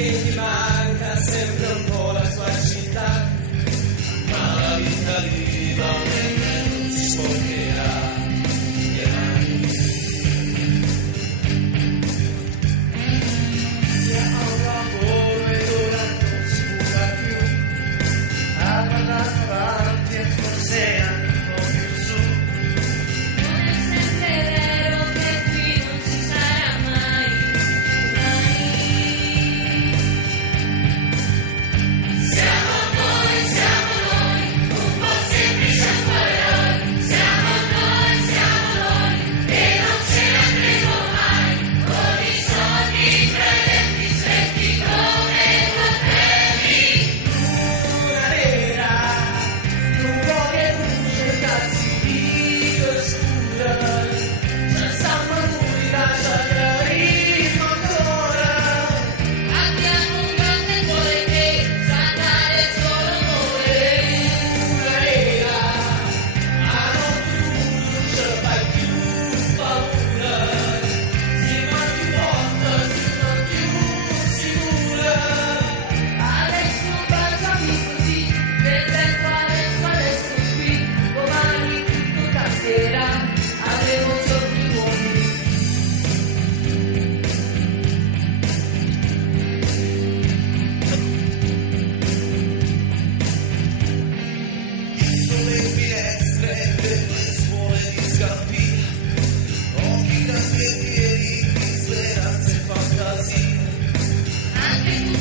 che ti manca sempre un po' la sua città, ma la vita lì da un mese non si sfocherà. Si ha un lavoro ed ora non si cura più, ha guardato avanti e forse anche un po' più su. Non è sempre vero che qui non ci sarà mai, mai. Siamo noi, un po' semplici acquarelli. Siamo noi, e non ce ne andremo mai. Con i soldi prendenti stretti come fratelli. Luna nera, nuvole luce, cazzi di oscura, senza muri lascia chiarismo ancora. Abbiamo un grande cuore che sa dare solo amore. Luna nera, a non più luce, fai più paura, si va più forte, si va più sicura. Adesso baciami così, nel tempo adesso qui, domani tutto cambierà, avremo giorni nuovi. Sulle finestre delle scuole di Scampia, occhi candelieri di speranze e fantasie. Anche tu